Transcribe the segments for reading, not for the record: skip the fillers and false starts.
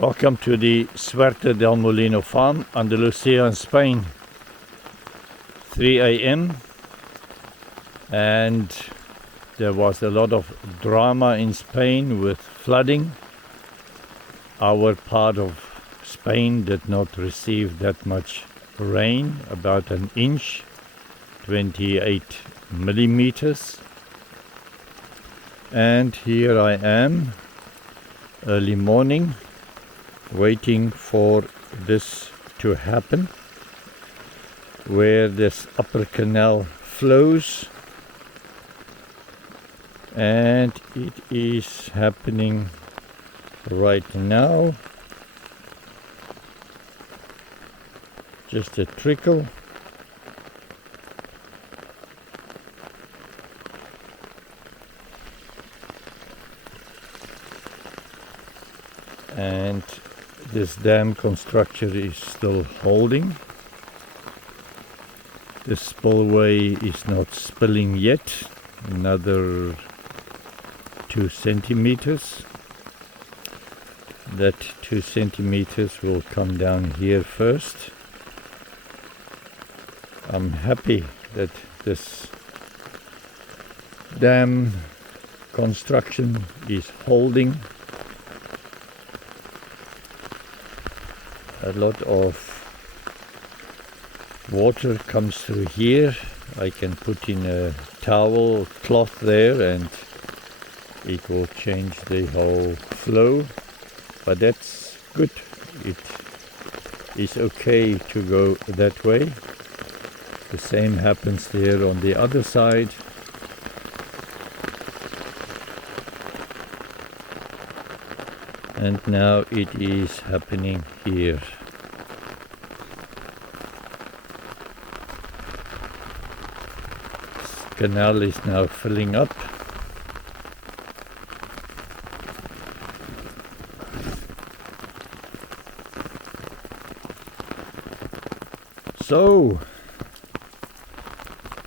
Welcome to the Suerte del Molino farm, Andalusia in Spain. 3 a.m. and there was a lot of drama in Spain with flooding. Our part of Spain did not receive that much rain, about an inch, 28 millimeters. And here I am, early morning, waiting for this to happen, where this upper canal flows, and it is happening right now. Just a trickle. And this dam construction is still holding. The spillway is not spilling yet. Another 2 centimeters. That 2 centimeters will come down here first. I'm happy that this dam construction is holding. A lot of water comes through here. I can put in a towel cloth there and it will change the whole flow, but that's good. It is okay to go that way. The same happens there on the other side. And now it is happening here. This canal is now filling up. So,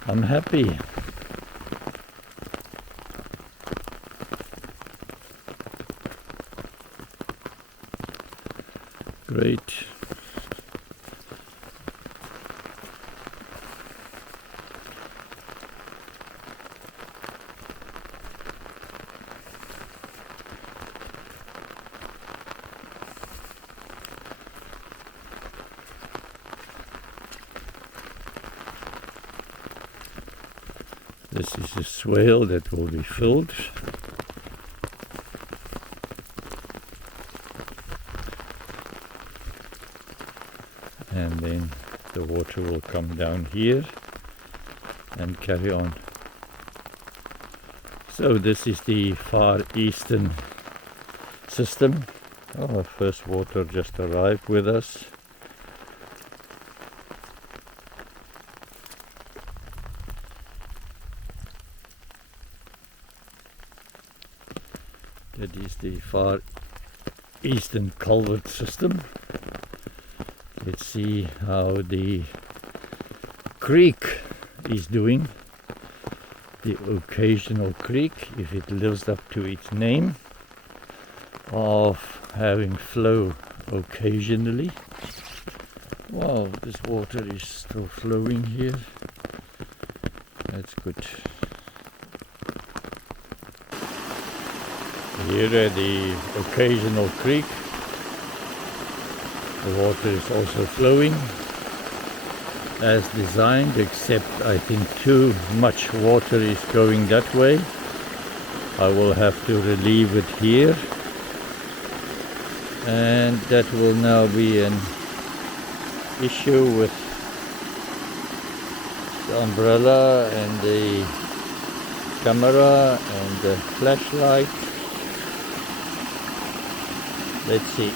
I'm happy. Great. This is a swale that will be filled. And then the water will come down here and carry on. So this is the far eastern system. Oh, first water just arrived with us. That is the far eastern culvert system. Let's see how the creek is doing. The occasional creek, if it lives up to its name of having flow occasionally. Wow, this water is still flowing here. That's good. Here at the occasional creek, the water is also flowing as designed, except I think too much water is going that way. I will have to relieve it here, and that will now be an issue with the umbrella and the camera and the flashlight. Let's see.